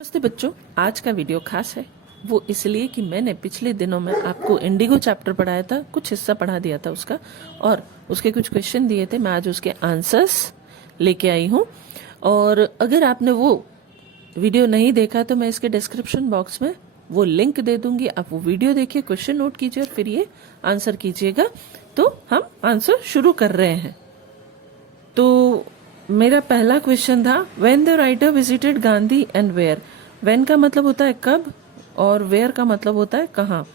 नमस्ते बच्चों, आज का वीडियो खास है। वो इसलिए कि मैंने पिछले दिनों में आपको इंडिगो चैप्टर पढ़ाया था, कुछ हिस्सा पढ़ा दिया था उसका, और उसके कुछ क्वेश्चन दिए थे। मैं आज उसके आंसर्स लेके आई हूँ। और अगर आपने वो वीडियो नहीं देखा तो मैं इसके डिस्क्रिप्शन बॉक्स में वो लिंक दे दूंगी। आप वो वीडियो देखिए, क्वेश्चन नोट कीजिए और फिर ये आंसर कीजिएगा। तो हम आंसर शुरू कर रहे हैं। तो मेरा पहला क्वेश्चन था, when the writer visited Gandhi and where. When का मतलब होता है कब और वेयर का मतलब होता है कहाँ।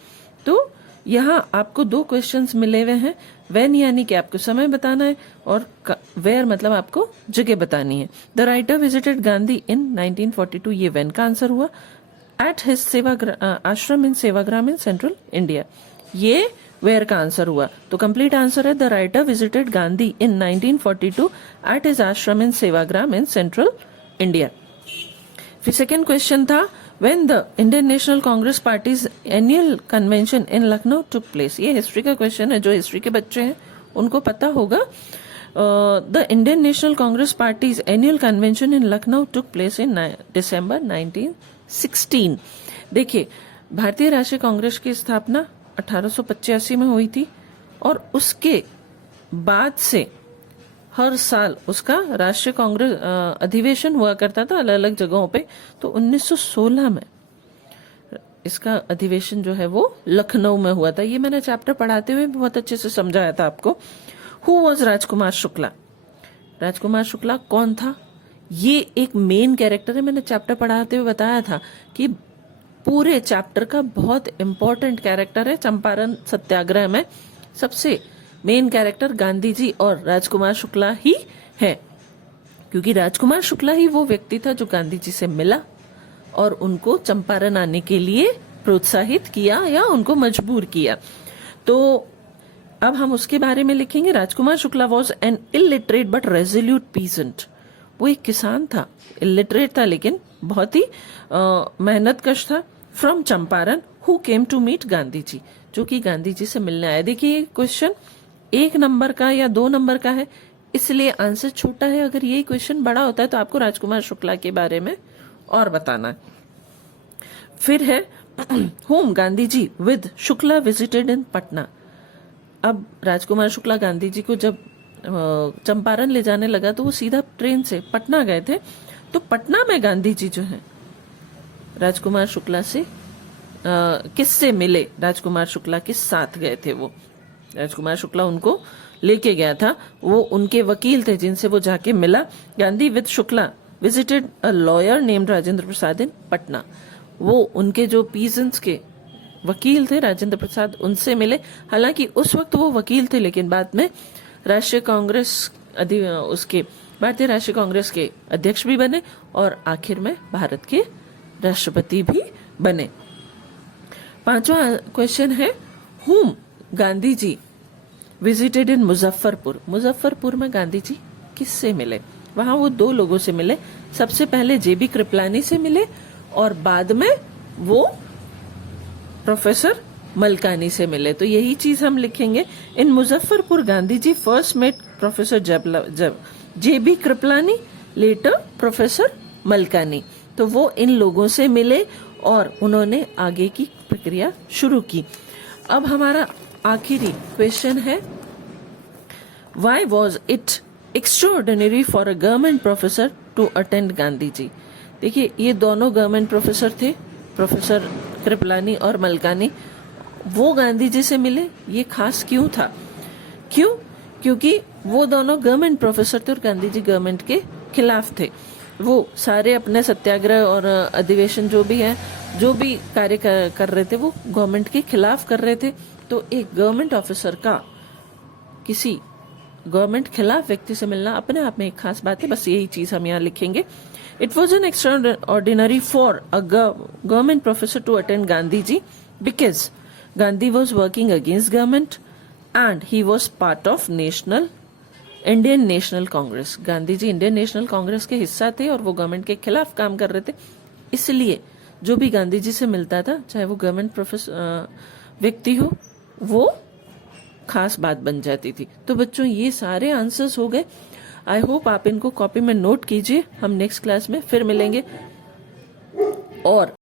तो यहाँ आपको दो क्वेश्चंस मिले हुए हैं। व्हेन यानी कि आपको समय बताना है और वेयर मतलब आपको जगह बतानी है। द राइटर विजिटेड गांधी इन 1942, ये व्हेन का आंसर हुआ। एट हिज आश्रम इन सेवाग्राम इन सेंट्रल इंडिया, ये वेयर का आंसर हुआ। तो कंप्लीट आंसर है the writer visited Gandhi in 1942 at his आश्रम इन सेवाग्राम इन सेंट्रल इंडिया। फिर सेकेंड क्वेश्चन था, when the Indian national Congress party's annual convention in Lucknow took place. ये हिस्ट्री का क्वेश्चन है, जो हिस्ट्री के बच्चे हैं उनको पता होगा। The Indian national Congress party's annual convention in Lucknow took place in December 1916। देखिए, भारतीय राष्ट्रीय कांग्रेस की स्थापना 1885 में हुई थी और उसके बाद से हर साल उसका राष्ट्रीय कांग्रेस अधिवेशन हुआ करता था अलग अलग जगहों पे। तो 1916 में इसका अधिवेशन जो है वो लखनऊ में हुआ था। ये मैंने चैप्टर पढ़ाते हुए बहुत अच्छे से समझाया था आपको। Who was Rajkumar Shukla. राजकुमार शुक्ला कौन था? ये एक मेन कैरेक्टर है। मैंने चैप्टर पढ़ाते हुए बताया था कि पूरे चैप्टर का बहुत इंपॉर्टेंट कैरेक्टर है। चंपारण सत्याग्रह में सबसे मेन कैरेक्टर गांधी जी और राजकुमार शुक्ला ही है, क्योंकि राजकुमार शुक्ला ही वो व्यक्ति था जो गांधी जी से मिला और उनको चंपारण आने के लिए प्रोत्साहित किया या उनको मजबूर किया। तो अब हम उसके बारे में लिखेंगे। Rajkumar Shukla was an illiterate but resolute peasant. वो एक किसान था, इलिटरेट था लेकिन बहुत ही मेहनतकश था। From Champaran, who came to meet Gandhi ji, जो कि गांधी जी से मिलने आया। देखिए, क्वेश्चन 1 नंबर का या 2 नंबर का है, इसलिए आंसर छोटा है। अगर ये क्वेश्चन बड़ा होता है तो आपको राजकुमार शुक्ला के बारे में और बताना है। फिर है whom Gandhi ji with Shukla visited in Patna. अब राजकुमार शुक्ला गांधी जी को जब चंपारण ले जाने लगा तो वो सीधा ट्रेन से पटना गए थे। तो पटना में गांधी जी जो है राजकुमार शुक्ला से किससे मिले? राजकुमार शुक्ला के साथ गए थे वो। राजकुमार शुक्ला उनको लेके गया था, वो उनके वकील थे जिनसे वो जाके मिला। Gandhi with Shukla visited a lawyer named Rajendra Prasad in Patna. वो उनके जो पीजेंट्स के वकील थे राजेंद्र प्रसाद, उनसे मिले। हालांकि उस वक्त वो वकील थे, लेकिन बाद में राष्ट्रीय कांग्रेस उसके भारतीय राष्ट्रीय कांग्रेस के अध्यक्ष भी बने और आखिर में भारत के राष्ट्रपति भी बने। 5वां क्वेश्चन है, हुम गांधी जी विजिटेड इन मुजफ्फरपुर। मुजफ्फरपुर में गांधी जी किससे मिले? वहां वो 2 लोगों से मिले। सबसे पहले जेबी कृपलानी से मिले और बाद में वो प्रोफेसर मलकानी से मिले। तो यही चीज हम लिखेंगे। इन Muzaffarpur Gandhi ji first met professor जेबी कृपलानी, लेटर प्रोफेसर मलकानी। तो वो इन लोगों से मिले और उन्होंने आगे की प्रक्रिया शुरू की। अब हमारा आखिरी क्वेश्चन है, why was it extraordinary for a government professor to attend Gandhi ji. देखिए, ये दोनों गवर्नमेंट प्रोफेसर थे, प्रोफेसर कृपलानी और मलकानी। वो गांधी जी से मिले, ये खास क्यों था? क्यों? क्योंकि वो दोनों गवर्नमेंट प्रोफेसर थे और गांधी जी गवर्नमेंट के खिलाफ थे। वो सारे अपने सत्याग्रह और अधिवेशन जो भी है, जो भी कार्य कर रहे थे, वो गवर्नमेंट के खिलाफ कर रहे थे। तो एक गवर्नमेंट ऑफिसर का किसी गवर्नमेंट खिलाफ व्यक्ति से मिलना अपने आप में एक खास बात है। बस यही चीज हम यहाँ लिखेंगे। It was an extraordinary for a government professor to attend Gandhi ji because Gandhi was working against government and he was part of Indian national Congress. Gandhi ji Indian national Congress के हिस्सा थे और वो गवर्नमेंट के खिलाफ काम कर रहे थे। इसलिए जो भी गांधी जी से मिलता था, चाहे वो गवर्नमेंट प्रोफेसर व्यक्ति हो, वो खास बात बन जाती थी। तो बच्चों, ये सारे आंसर्स हो गए। आई होप आप इनको कॉपी में नोट कीजिए। हम नेक्स्ट क्लास में फिर मिलेंगे। और